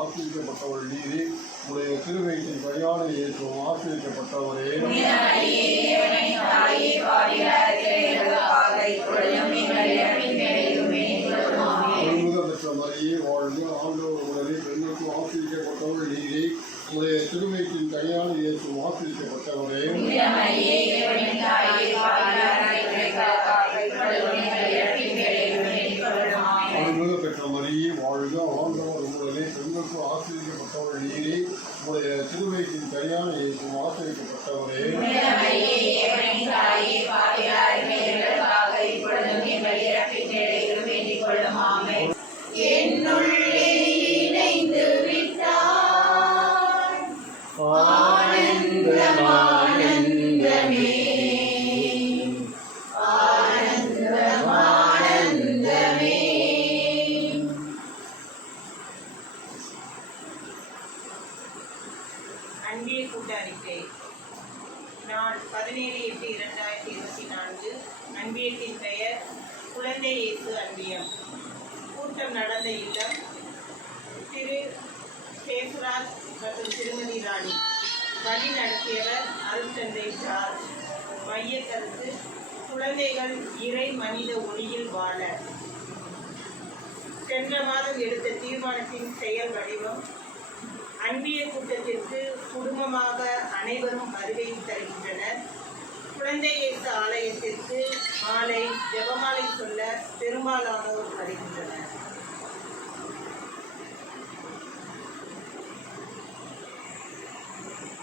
ஆசிரியப்பட்டவள் நீரே, உடைய திருவயிற்றின் கல்யாண இயேசுவும் ஆசிரியப்பட்டவரே. பெற்ற மரியே வாழ்க, ஆண்டவர் உடனே பெண்களுக்கு ஆசிரியப்பட்டவள் நீரே, உடைய திருவயிற்றின் கல்யாண இயேசுவும் ஆசிரியப்பட்டவரே. பெற்ற மரியே வாழ்க, ஆண்டவர் உடனே பெண்களுக்கு ஆசிரியப்பட்டவள் நீரே, உடைய திருவயிற்றின் கல்யாண இயேசுவும் ஆசிரியப்பட்டவரே. அன்பிய கூட்டறிக்கை நாள் 17/8/2024. அன்பியத்தின் பெயர் குழந்தை இயேசு அன்பியம். கூட்டம் நடந்த இல்லம் திரு சேஃப்ராஜ் மற்றும் திருமதி ராணி. வழி நடத்தியவர் அருட்தந்தை ஜார்ஜ். மைய கருத்து: குழந்தைகள் இறை மனித ஒளியில் வாழ. சென்ற மாதம் எடுத்த தீர்மானத்தின் செயல் வடிவம். அன்பிய கூட்டத்திற்கு குடும்பமாக அனைவரும் வருகை தருகின்றனர். குழந்தை இயேசு ஆலயத்திற்கு மாலை ஜெபமாலை சொல்ல பெரும்பாலானோர் வருகின்றனர்.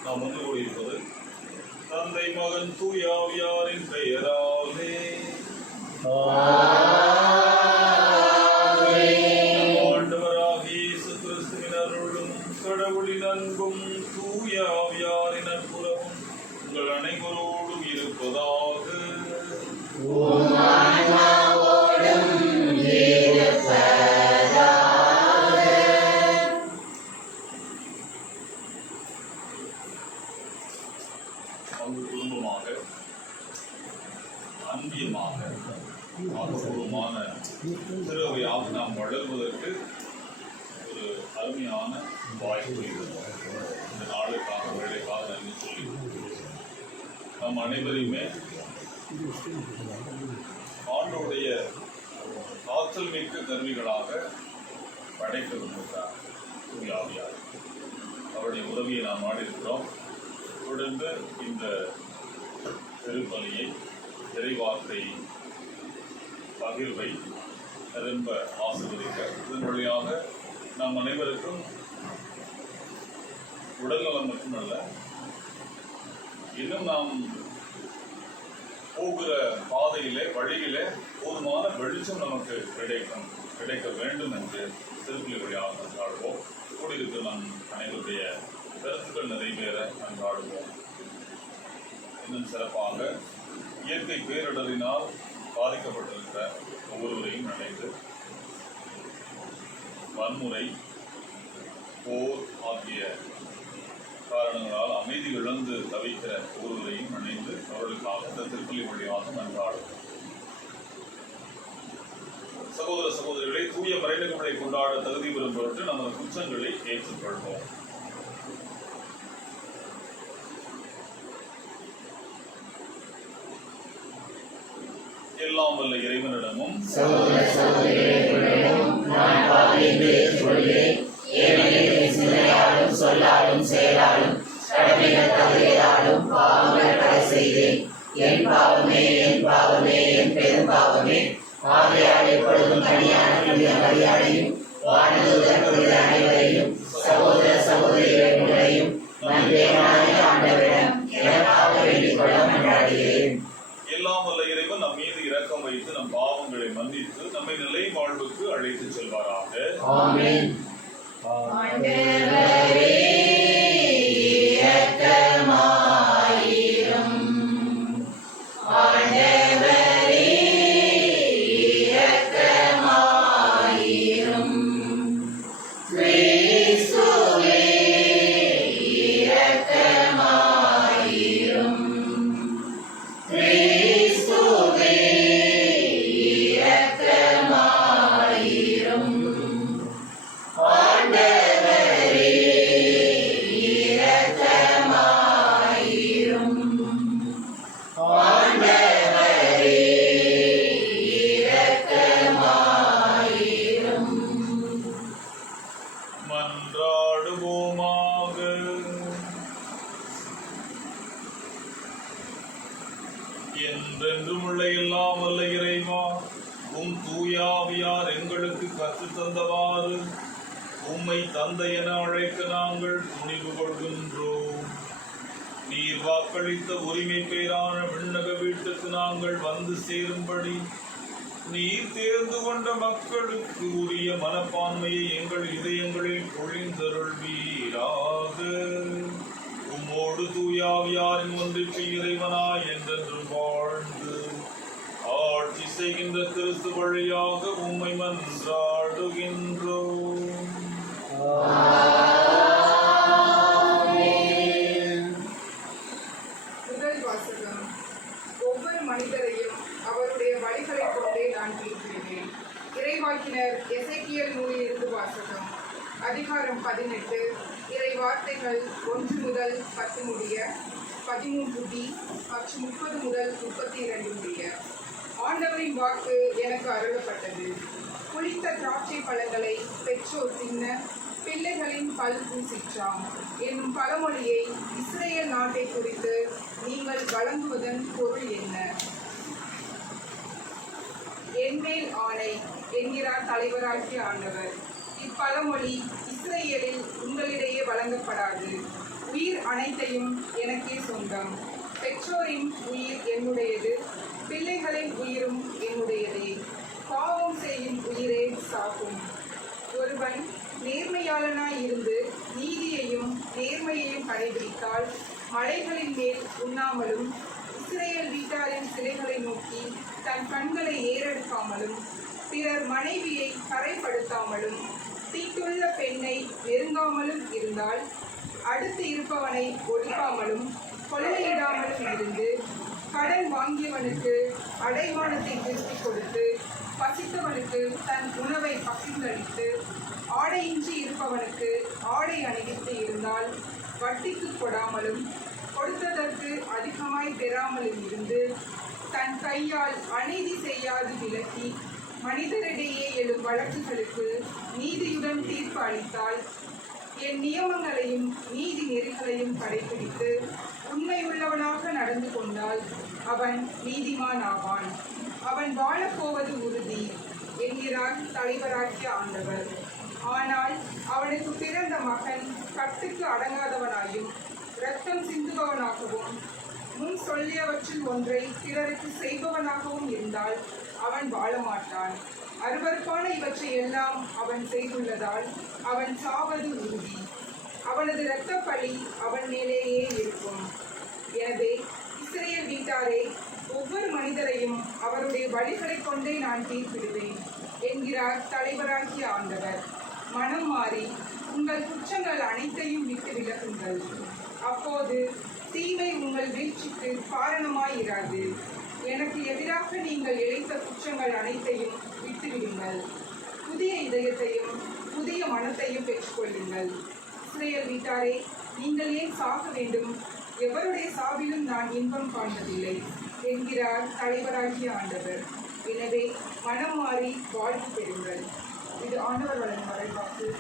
நாம் ஒன்று கூடியிருப்பது தந்தை மகன் தூய ஆவியாரின் பெயராலே. கடவுளின் அன்பும் தூய ஆவியாரின் நட்புறவும் உங்கள் அனைவரோடும் இருப்பதாக. அங்கு குடும்பமாக அன்பியமாக ஆக்கப்பூர்வமான திருவையாக நாம் வளர்வதற்கு ஒரு அருமையான வாய்ப்பு இந்த நாளுக்காக வேலைக்காக நன்றி சொல்லி நம் அனைவரையுமே ஆண்டோடைய ஆற்றல் மிக்க கருவிகளாக படைக்க விரும்புகிறார் ஆவியார். அவருடைய உதவியை நாம் நாடியிருக்கிறோம். தொடர்ந்து இந்த திருப்பலியை இறைவார்த்தை பகிர்வை ரொம்ப ஆசீர்வதிக்க இதன் வழியாக நாம் அனைவருக்கும் உடல்நலம் மட்டுமல்ல, இன்னும் நாம் போகிற பாதையிலே வழியிலே போதுமான வெளிச்சம் நமக்கு கிடைக்க வேண்டும் என்று திருப்பலி வழியாக கொண்டாடுவோம். கூடியிருக்க நம் அனைவருடைய கருத்துக்கள் நிறைவேற கொண்டாடுவோம். இன்னும் சிறப்பாக இயற்கை பேரிடரினால் பாதிக்கப்பட்டிருக்கிற ஒவ்வொருவரையும் நினைத்து வன்முறை, போர் ஆகிய காரணங்களால் அமைதி இழந்து தவிக்கிற ஒருவரையும் நினைந்து அவர்களுக்காக இந்த திருப்பலி வழியாக நன்றாடும். சகோதர சகோதரிகளை தூய மறைநகங்களை கொண்டாட தகுதி பெறும் பொருட்டு நமது குற்றங்களை ஏற்றுக்கொள்வோம். எல்லாம் வல்ல இறைவனிடமும் சொல்லாலும் செயலாலும் கடமைகள் தவறியதாலும் பாவங்கள் பல செய்தேன். என் பாவமே என் பாவமே என் பெரும் பாவமே. ஆகையால் எப்பொழுதும் தனியான மரியாதையும் வானதூதர்களுடைய அனைவரையும் சகோதர சகோதரிகள் உங்களையும் நன்மையான ஆண்டவரிடம் எனக்காக வேண்டிக் கொள்ள மன்றாடுகிறேன். எல்லாம் வல்ல இறைவன் நம் மீது இரக்கம் வைத்து நம் பாவங்களை மன்னித்து நம்மை நிலை வாழ்வுக்கு அழைத்து செல்வாராக. ஆமென். இரக்கமாயிரும். என்றென்றும் உள்ள எல்லாம் வல்ல இறைவா, உம் தூயாவியார் எங்களுக்கு கற்றுத் தந்தவாறு உம்மை தந்தை என அழைக்க நாங்கள் துணிவு கொள்கின்றோம். நீர் வாக்களித்த உரிமை பேரான விண்ணக வீட்டுக்கு நாங்கள் வந்து சேரும்படி நீர் தேர்ந்து கொண்ட மக்களுக்கு உரிய மனப்பான்மையை எங்கள் இதயங்களில் பொழிந்தருள்வீராக. உம்மோடு தூயாவியாரின் ஒன்றிற்கு இறைவனாய் என்றென்றும் வாழ்ந்து ஆட்சி செய்கின்ற கிறிஸ்து வழியாக உம்மை மன்றாடுகின்றோம். முதல் வாசகம். ஒவ்வொரு மனிதரையும் அவருடைய வழிகளைக் கொண்டே நான் தீர்ப்பிடுவேன். இறைவாக்கினர் எசேக்கியேல் நூலிலிருந்து வாசகம். அதிகாரம் 18, இறை வார்த்தைகள் 1 முதல் 10 முடிய, 13 மற்றும் 30 முதல் 32 முடிய. ஆண்டவரின் வாக்கு எனக்கு அருளப்பட்டது. புளித்த திராட்சை பழங்களை பெற்றோர் தின்ன பிள்ளைகளின் பல் பூசிற்றாம் என்னும் பழமொழியை இஸ்ரேல் நாட்டை குறித்து நீங்கள் வழங்குவதன் பொருள் என்ன? என்மேல் ஆணை என்கிறார் தலைவராகிய ஆண்டவர். இப்பழமொழி இஸ்ரேலில் உங்களிடையே வழங்கப்படாது. உயிர் அனைத்தையும் எனக்கே சொந்தம். பெற்றோரின் உயிர் என்னுடையது, பிள்ளைகளின் உயிரும் என்னுடையதே. பாவம் செய்யும் உயிரே சாகும். ஒருவன் நேர்மையாளனாய் இருந்து நீதியையும் நேர்மையையும் கடைபிடித்தால் மலைகளின் மேல் உண்ணாமலும் இஸ்ரேல் வீட்டாரின் சிலைகளை நோக்கி தன் கண்களை ஏறெடுக்காமலும் பிறர் மனைவியை கரைப்படுத்தாமலும் தீட்டுள்ள பெண்ணை நெருங்காமலும் இருந்தால் அடுத்து இருப்பவனை ஒடுக்காமலும் கொள்ளையிடாமலும் இருந்து கடன் வாங்கியவனுக்கு அடைமானத்தை திருப்பிக் கொடுத்து பசித்தவனுக்கு தன் உணவை பகிர்ந்தளித்து ஆடையின்றி இருப்பவனுக்கு ஆடை அணிவித்து இருந்தால் வட்டிக்கு கொடாமலும் கொடுத்ததற்கு அதிகமாய் பெறாமலும் இருந்து தன் கையால் அநீதி செய்யாது விலக்கி மனிதரிடையே எழும் வழக்குகளுக்கு நீதியுடன் தீர்ப்பு அளித்தால் என் நியமங்களையும் நீதி நெறிகளையும் கடைபிடித்து உண்மையுள்ளவனாக நடந்து கொண்டால் அவன் நீதிமான் ஆவான். அவன் வாழப்போவது உறுதி என்கிறார் தலைவராகிய ஆண்டவர். ஆனால் அவனுக்கு பிறந்த மகன் கட்டுக்கு அடங்காதவனாயும் இரத்தம் சிந்துபவனாகவும் முன் சொல்லியவற்றில் ஒன்றை பிறருக்கு செய்பவனாகவும் இருந்தால் அவன் வாழமாட்டான். அருவருப்பான இவற்றை எல்லாம் அவன் செய்துள்ளதால் அவன் சாவது உறுதி. அவனது இரத்த பழி அவன் மேலேயே இருக்கும். எனவே இஸ்ரேல் வீட்டாரே, ஒவ்வொரு மனிதரையும் அவருடைய வழிகளைக் கொண்டே நான் தீர்ப்பிடுவேன் என்கிறார் தலைவராகிய ஆண்டவர். மனம் மாறி உங்கள் குற்றங்கள் அனைத்தையும் விட்டு விலகுங்கள். அப்போது தீமை உங்கள் வீழ்ச்சிக்கு காரணமாயிராது. எனக்கு எதிராக நீங்கள் இழைத்த குற்றங்கள் அனைத்தையும் விட்டுவிடுங்கள். புதிய இதயத்தையும் புதிய மனத்தையும் பெற்றுக்கொள்ளுங்கள். இஸ்ரேல் வீட்டாரே, நீங்கள் ஏன் சாக வேண்டும்? எவருடைய சாவிலும் நான் இன்பம் காண்பதில்லை என்கிறார் தலைவராகிய ஆண்டவர். எனவே மனம் மாறி வாழ்வு பெறுங்கள். இது ஆண்டவர் வழங்கும் மறைவாக்கு.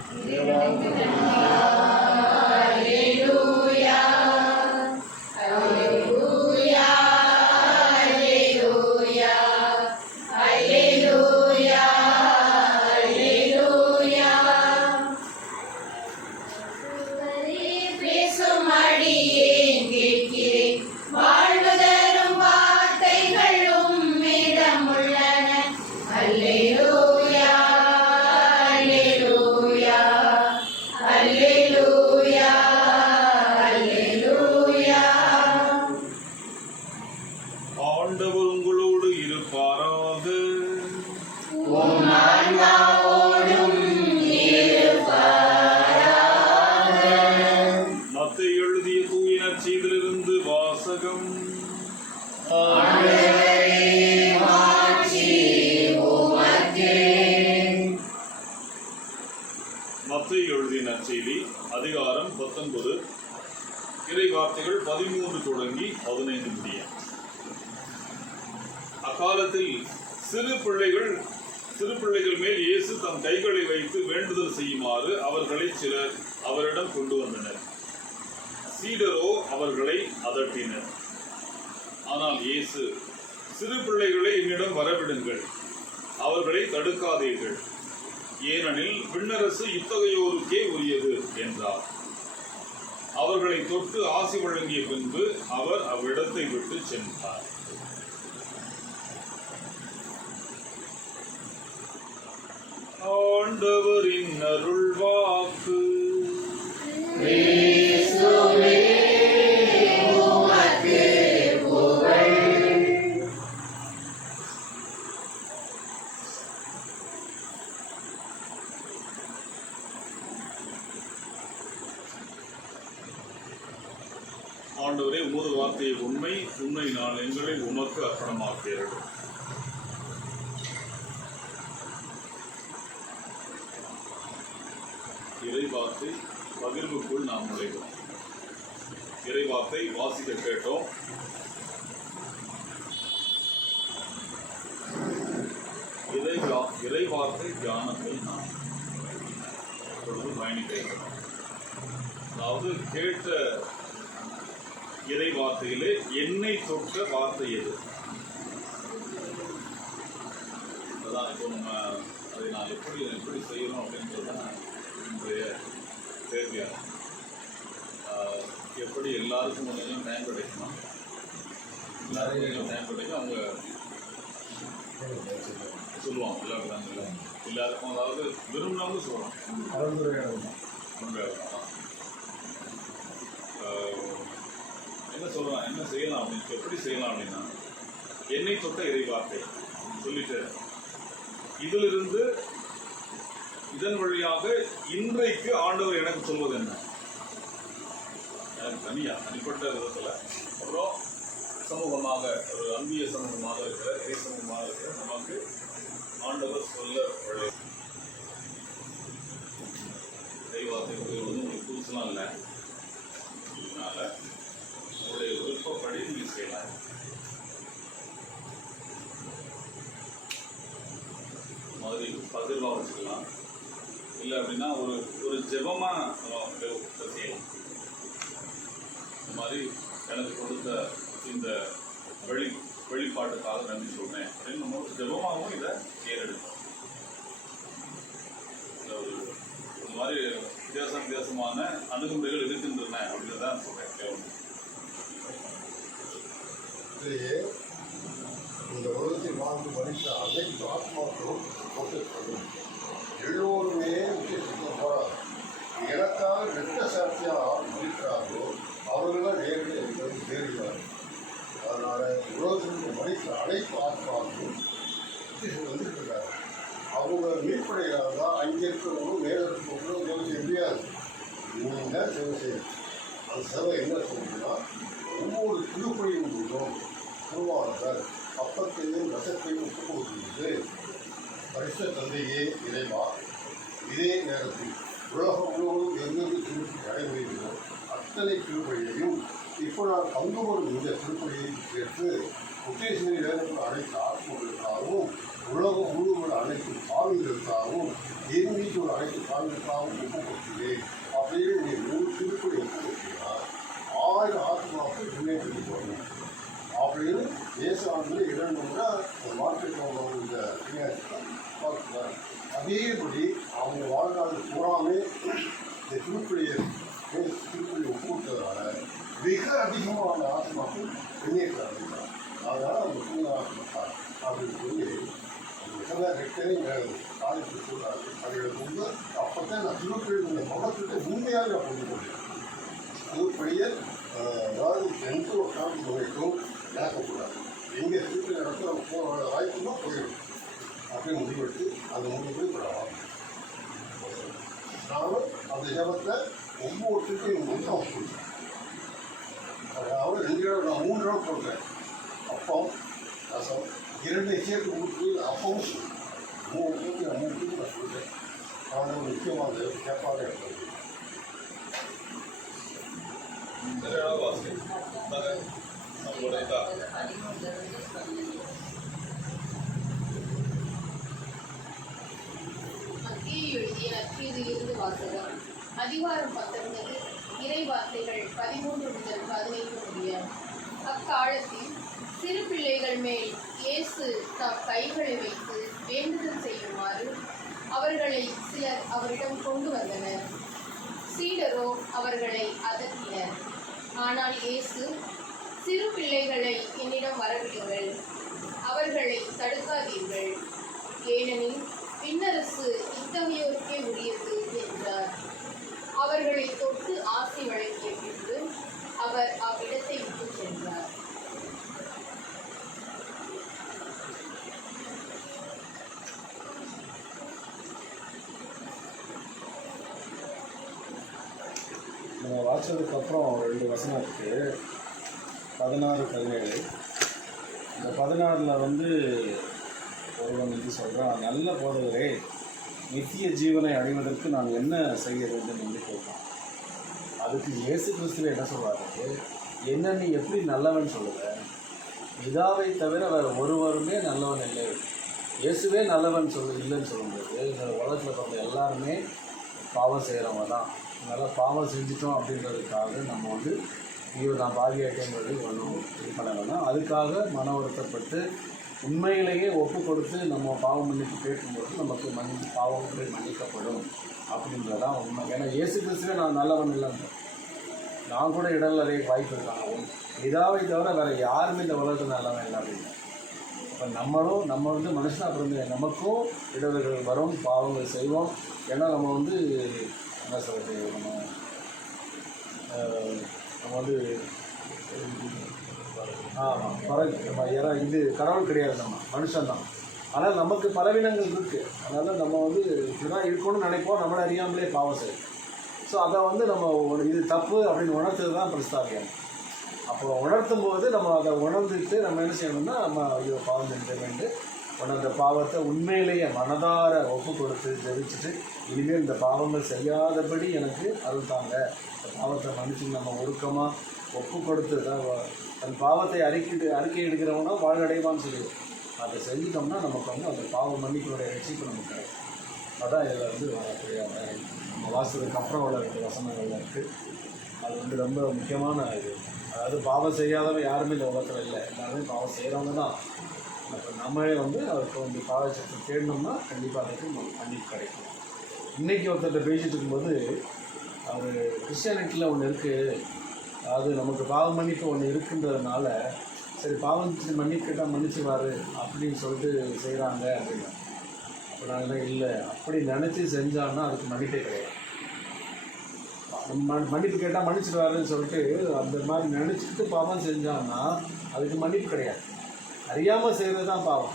ஆண்டவர் உங்களோடு இருப்பாராக. மத்தேயு எழுதிய தூய நற்செய்தியிலிருந்து வாசகம். மத்தேயு எழுதிய நற்செய்தி அதிகாரம் 19 இறை வார்த்தைகள் 13 தொடங்கி 15 முடிய. அக்காலத்தில் சிறு பிள்ளைகள் மேல் இயேசு தம் கைகளை வைத்து வேண்டுதல் செய்யுமாறு அவர்களை சிலர் அவரிடம் கொண்டு வந்தனர். சீடரோ அவர்களை அதட்டினர். ஆனால் இயேசு சிறு பிள்ளைகளை என்னிடம் வரவிடுங்கள், அவர்களை தடுக்காதீர்கள், ஏனெனில் விண்ணரசு இத்தகையோருக்கே உரியது என்றார். அவர்களை தொட்டு ஆசி வழங்கிய பின்பு அவர் அவ்விடத்தை விட்டு சென்றார். ஆண்டவரின் அருள்வாக்கு. இயேசுவே உமக்கு புகழ். ஆண்டவரே, உமது வார்த்தையை உண்மை உண்மையினால் எங்களை உமக்கு அர்ப்பணமாக்கிறோம். இறைவார்த்தை பகிர்வுக்குள் நாம் நுழைவோம். இறைவார்த்தை வாசிக்க கேட்டோம். இறைவார்த்தை தியானத்தை நாம் இப்பொழுது பயணிக்க இருக்கிறோம். அதாவது கேட்ட இறை வார்த்தையிலே என்னை தொட்ட வார்த்தை எது? அதான் இப்போ நம்ம அதை நான் எப்படி செய்யணும் அப்படின்றது தான் இன்றைய கேள்வியாக. எப்படி எல்லாருக்கும் கொஞ்சம் டைம் கிடைக்குமா? எல்லாருக்கும் கொஞ்சம் டைம் கிடைக்கும். அவங்க சொல்லுவாங்க எல்லாருக்கும், அதாவது விரும்பினவங்க சொல்லலாம். என்ன சொல்லலாம், என்ன செய்யலாம் அப்படின்னு, எப்படி செய்யலாம் அப்படின்னா, என்னை தொட்ட இறை வார்த்தை சொல்லிட்டு இதிலிருந்து இதன் வழியாக இன்றைக்கு ஆண்டவர் எனக்கு சொல்வது என்ன, எனக்கு தனிப்பட்ட விதத்தில், அப்புறம் சமூகமாக ஒரு அன்பிய சமூகமாக இருக்கிற இறை சமூகமாக இருக்கிற நமக்கு ஆண்டவர் சொல்ல வழி. இறை வார்த்தை உங்களுக்கு புதுசுலாம் இல்லை, இதனால உங்களுடைய விருப்பப்படி நீங்கள் செய்யலாம். மாதிரி பகிர்வாக வச்சுக்கலாம், இல்லை அப்படின்னா ஒரு ஜெபமாக நம்ம செய்யலாம். இந்த மாதிரி எனக்கு கொடுத்த இந்த வெளிப்பாட்டுக்காக நன்றி சொல்றேன் அப்படின்னு நம்ம ஒரு ஜெபமாகவும் இதை ஏறெடுக்கணும். இந்த மாதிரி வித்தியாசமான அணுகுமுறைகள் இருக்கின்றன அப்படின்னு தான் சொல்றேன். இந்த உலகத்தில் வாழ்ந்து மனித அனைத்து ஆத்மாக்களும் எல்லோருமே போறாங்க. எனக்காக வெட்ட சாட்சியாக இருக்கிறார்களோ அவர்கள் நேரடியாக சேருகிறார்கள். அதனால உலகத்திற்கு மனித அனைத்து ஆத்மாக்களும் வந்துருக்கிறாங்க. அவங்க மீட்படையாக தான் அங்கே இருக்கிறவங்களும் மேலே இருக்கிறவங்களும் சேவை செய்ய முடியாது. நீங்கள் தான் சேவை செய்யணும். அந்த சேவை என்ன சொல்லுன்னா, ஒவ்வொரு திருப்பணியும் போதும் உருவானதால் அப்பத்தையும் ரசத்தையும் ஒப்பு கொடுக்கிறது. பரிசுத்த தந்தையே இறைவா, இதே நேரத்தில் உலகம் முழுவதும் எங்கெங்கு திருப்பி நடைபெறுகிறதோ அத்தனை திருப்பணியையும் இப்போ நான் பங்கு வரும் இந்த திருப்பணியையும் சேர்த்து உத்தேசனை நேரத்தில் அனைத்து ஆத்மர்களுக்காகவும் உலகம் முழுவதும் அனைத்து பாவிகளுக்காகவும் என் வீட்டில் அனைத்து பாவிகளுக்காகவும் ஒப்பு கொடுக்கிறேன். அப்படியே நீ 3 திருப்பணி ஒப்பு கொடுத்தீங்கன்னா 1000 ஆத்மாக்கள் முன்னேற்றி போகணும் அப்படின்னு தேசாண்டு 2 முறை மார்க்கெட்டில் இந்த பார்க்கிறார். அதேபடி அவங்க வாழ்நாள் பூராமே இந்த திருப்பணியை ஒப்பு கொடுத்ததுனால மிக அதிகமான ஆத்மாக்கள் முன்னேற்ற ஆரம்பித்தார். அதனால் அவங்க தூங்க ஆரம்பித்தார் அப்படின்னு சொல்லி காலேஜ் சொல்கிறாரு. அதுகளுக்கு வந்து அப்போ தான் நான் திருப்பணியுடைய மகத்துவத்தை உண்மையாக நான் கொண்டு போகிறேன். திருப்பணியை அதாவது எந்த ஒரு காலத்து வரைக்கும் நடக்கக்கூடாது. எங்கே திருப்பி நடக்க நம்ம போகிற வாய்ப்புன்னா போயிடும் அப்படின்னு முடிவெடுத்து அந்த முடிவு விடலாம். நானும் அந்த ஜபத்தை ஒவ்வொரு திருப்பையும் மொத்தம் கொடுத்தேன். அதாவது 2 தடவை நான் 3 தடவை கொடுத்தேன். அப்பம் ரசம் 2 சேர்த்து கொடுத்து அப்பவும் 3 திருப்பி நான் 3 திருப்பி நான் கொடுத்தேன். ஆனால் முக்கியமானது கேட்பாக இருந்தது. நற்செய்தியிலிருந்து வாசகம். அதிகாரம் 19, இறை வார்த்தைகள் 13 முதல் 15 முடிய. அக்காலத்தில் சிறு பிள்ளைகள் மேல் இயேசு தம் கைகளை வைத்து வேண்டுதல் செய்யுமாறு அவர்களை சிலர் அவரிடம் கொண்டு வந்தனர். சீடரோ அவர்களை அதட்டினர். ஆனால் இயேசு, சிறு பிள்ளைகளை என்னிடம் வரவிடுங்கள், அவர்களை தடுக்காதீர்கள், ஏனெனில் விண்ணரசு இத்தகையோருக்கே உரியது என்றார். அவர்களை தொட்டு ஆசி வழங்கிய பின்பு அவர் அவ்விடத்தை விட்டு சென்றார். நம்ம வாசிச்சதுக்கப்புறம் 2 வசனம் இருக்குது, 16, 17. இந்த 16ல் ஒருவன் சொல்கிறான், நல்ல போதகரே, நித்திய ஜீவனை அடைவதற்கு நான் என்ன செய்ய வேண்டும் என்று கேட்பான். அதுக்கு இயேசு கிறிஸ்துவ என்ன சொல்கிறாரு, என்ன நீ எப்படி நல்லவன் சொல்லுவ? பிதாவை தவிர வேறு ஒருவருமே நல்லவன் இல்லை. இயேசுவே நல்லவன் இல்லைன்னு சொல்லும்போது இந்த உலகத்தில் பிறந்த எல்லாருமே பாவம் செய்கிறவங்க தான். அதனால் பாவம் செஞ்சிட்டோம் அப்படின்றதுக்காக நம்ம ஐயோ நான் பாவியாட்டேங்கிறது ஒன்றும் இது பண்ண வேணாம். அதுக்காக மன வருத்தப்பட்டு உண்மையிலேயே ஒப்பு கொடுத்து நம்ம பாவம் மன்னிப்பு கேட்கும்போது நமக்கு பாவங்கள் மன்னிக்கப்படும் அப்படின்றதான் உண்மை. ஏன்னா இயேசு கிறிஸ்துவே நான் நல்லவன் இல்லைங்க, நான் கூட இடங்கள் நிறைய வாய்ப்பு இருக்காங்க. இதாவை தவிர வேறு யாருமே இந்த உலகத்தில் நல்லவன் இல்லை அப்படின்னு. இப்போ நம்ம மனுஷனாக பிறந்த நமக்கும் இடர்கள் வரும், பாவங்கள் செய்வோம். ஏன்னா நம்ம என்ன சொல்கிறது, நம்ம இது கடவுள் கிடையாது, நம்ம மனுஷன்தான். ஆனால் நமக்கு பலவீனங்கள் இருக்குது. அதனால் நம்ம இப்படிதான் இருக்கணும்னு நினைப்போம், நம்மளை அறியாமலே பாவம் செய்யும். ஸோ அதை நம்ம இது தப்பு அப்படின்னு உணர்த்தது தான் பிரஸ்தாபியம். அப்போ உணர்த்தும் போது நம்ம அதை உணர்ந்துட்டு நம்ம என்ன செய்யணும்னா, நம்ம ஐயோ பாவம் செஞ்சு உணர்ந்த பாவத்தை உண்மையிலேயே மனதார ஒப்பு கொடுத்து ஜெபிச்சுட்டு, இனிமேல் இந்த பாவங்கள் செய்யாதபடி எனக்கு அருள் தாங்க, இந்த பாவத்தை மன்னிச்சு நம்ம ஒழுக்கமாக ஒப்பு கொடுத்து தன் பாவத்தை அறிக்கை எடுக்கிறவனா வாழ்வடைவான்னு சொல்லிடுவோம். அதை செஞ்சுட்டோம்னா நமக்கு அந்த பாவம் மன்னிப்புடைய ரட்சிப்பு நமக்கு கிடைக்கும். அதான் இதில் வரக்கூடிய நம்ம வாசத்துக்கு அப்புறம் உள்ள 2 வசனங்கள் இருக்குது. அது ரொம்ப முக்கியமான இது. அதாவது பாவம் செய்யாதவங்க யாருமே இந்த உலகத்தில் இல்லை, எல்லாருமே பாவம் செய்கிறவங்க தான். அப்போ நம்மளே அவருக்கு பாவத்தை தேடணும்னா கண்டிப்பாக அதுக்கு மன்னிப்பு கிடைக்கும். இன்றைக்கி ஒருத்தர்கிட்ட பேசிகிட்டு இருக்கும்போது அவர் கிறிஸ்டியானிட்டியில் ஒன்று இருக்குது, அதாவது நமக்கு பாவ மன்னிப்பு ஒன்று இருக்குன்றதுனால சரி பாவம் மன்னிப்பு கேட்டால் மன்னிச்சுவார் அப்படின்னு சொல்லிட்டு செய்கிறாங்க அப்படின்னு. அப்போ நாங்கள் இல்லை, அப்படி நினச்சி செஞ்சான்னா அதுக்கு மன்னிப்பே கிடையாது. மன்னிப்பு கேட்டால் மன்னிச்சிடுவாருன்னு சொல்லிட்டு அந்த மாதிரி நினச்சிக்கிட்டு பாவம் செஞ்சான்னா அதுக்கு மன்னிப்பு கிடையாது. அறியாமல் செய்கிறது தான் பாவம்.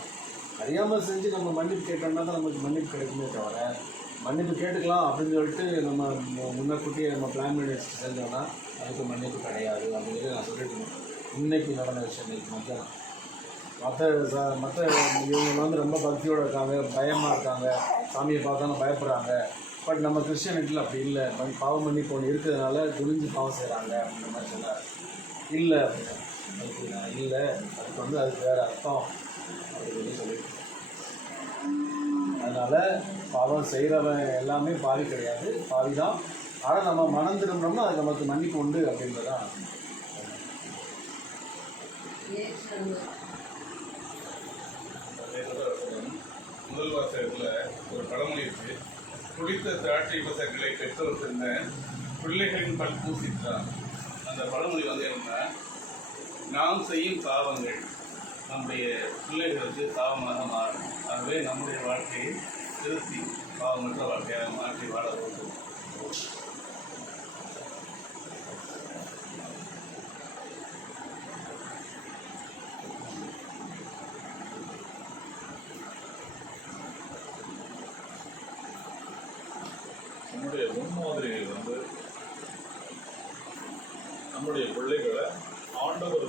அறியாமல் செஞ்சு நம்ம மன்னிப்பு கேட்டோம்னா தான் நமக்கு மன்னிப்பு கிடைக்குமே தவிர, மன்னிப்பு கேட்டுக்கலாம் அப்படின்னு சொல்லிட்டு நம்ம முன்னக்கூட்டியே நம்ம பிளான் பண்ணி வச்சுட்டு செஞ்சோம்னா அதுக்கு மன்னிப்பு கிடையாது அப்படின்னு நான் சொல்லிட்டு இருக்கேன். இன்றைக்கி நடந்த விஷயம் இன்றைக்கி மத்தியானம் மற்ற இவங்க ரொம்ப பக்தியோடு இருக்காங்க, பயமாக இருக்காங்க, சாமியை பார்த்தாலும் பயப்படுறாங்க. பட் நம்ம கிறிஸ்டியானிட்டியில் அப்படி இல்லை, பாவ மன்னிப்பு ஒன்று இருக்கிறதுனால குனிஞ்சு பாவம் செய்கிறாங்க அப்படின்ற மாதிரி சொன்னார். இல்லை அப்படின்னு அதுக்கு நான் இல்லை, அதுக்கு அதுக்கு வேறு அர்த்தம் அப்படின்னு சொல்லிட்டு. அதனால் பாவம் செய்கிறவன் எல்லாமே பாவி கிடையாது, பாவி தான். ஆனால் நம்ம மனம் திரும்பினோம்னா அது நமக்கு மன்னிப்பு உண்டு அப்படின்றதான். முதல் வாசகத்தில் ஒரு பழமொழி இருக்கு, குடித்த திராட்சை பசங்களை பெற்றோர் தின்ன பிள்ளைகளின் பல் பூசித்தான். அந்த பழமொழி என்னன்னா, நாம் செய்யும் பாவங்கள் நம்முடைய பிள்ளைகளுக்கு பாவமாக மாறும். ஆகவே நம்முடைய வாழ்க்கையை திருத்தி பாவமற்ற வாழ்க்கையாக மாற்றி வாழ வேண்டும். நம்முடைய முன்மாதிரிகள் நம்முடைய பிள்ளைகளை ஆண்டவர்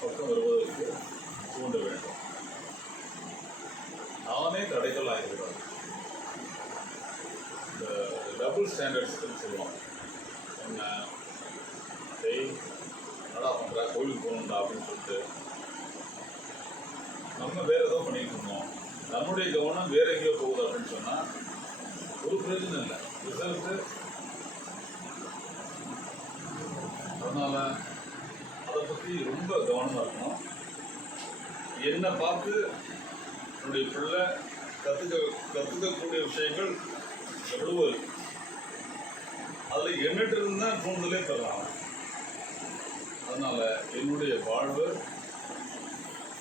பக்கம் வருவதற்கு தூண்ட வேண்டும். நானே தடைகள் ஆகிறார். இந்த டபுள் ஸ்டாண்டர்ட்ஸ் சொல்லுவாங்க, என்ன நல்லா பண்ணுறா, கோயிலுக்கு போகணுண்டா அப்படின்னு சொல்லிட்டு நம்ம வேற ஏதோ பண்ணிட்டு இருந்தோம், நம்முடைய கவனம் வேற எங்கேயோ போகுது அப்படின்னு சொன்னால் ஒரு பிரயோஜனம் இல்லை, ரிசல்ட்டு. அதனால் அதை பற்றி ரொம்ப கவனமாக இருக்கணும். என்னை பார்த்து என்னுடைய பிள்ளை கற்றுக்கக்கூடிய விஷயங்கள் எவ்வளவோ இருக்கு. அதில் எண்ணற்ற இருந்து தான் தூண்டுதலே பெறலாம். அதனால் என்னுடைய வாழ்வு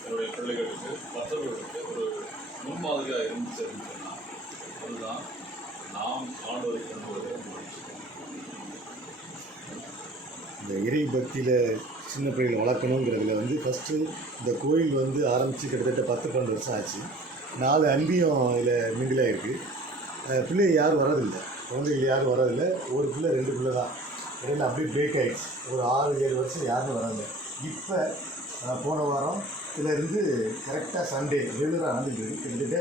என்னுடைய பிள்ளைகளுக்கு மற்றவர்களுக்கு ஒரு முன்மாதிரியாக இருந்துச்சு அப்படின்னு சொன்னால் அதுதான் நாம் ஆண்டவரை கொண்டு வர முயற்சி. இந்த இறை பக்தியில் சின்ன பிள்ளைகளை வளர்க்கணுங்கிறதுல வந்து ஃபஸ்ட்டு இந்த கோயில் வந்து ஆரம்பித்து கிட்டத்தட்ட 10-12 வருஷம் ஆச்சு. 4 அன்பியும் இதில் மிங்கிலாக இருக்குது. பிள்ளை யாரும் வரதில்லை, குழந்தைகள் யாரும் வரதில்லை. ஒரு பிள்ளை 2 பிள்ளை தான். இடையில அப்படியே பிரேக் ஆகிடுச்சு. ஒரு 6-7 வருஷம் யாரும் வரதில்லை. இப்போ போன வாரம் இதிலேருந்து கரெக்டாக சண்டே ரெகுலராக நடந்துட்டு இருக்குது. கிட்டத்தட்ட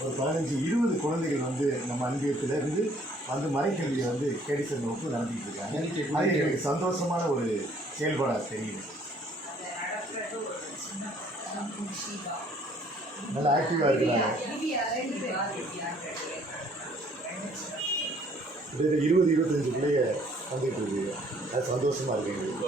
ஒரு 15-20 குழந்தைகள் வந்து நம்ம அன்பியத்திலேருந்து வந்து மறைக்கல்வியை வந்து கேடிசன் வகுப்பு நடத்திட்டு இருக்காங்க. அது எங்களுக்கு சந்தோஷமான ஒரு செயல்பாடாக தெரியுது. நல்லா ஆக்டிவாக இருக்கிறாங்க. 20-25 பிள்ளைய வந்துட்டு இருக்கு. அது சந்தோஷமாக இருக்கு எங்களுக்கு.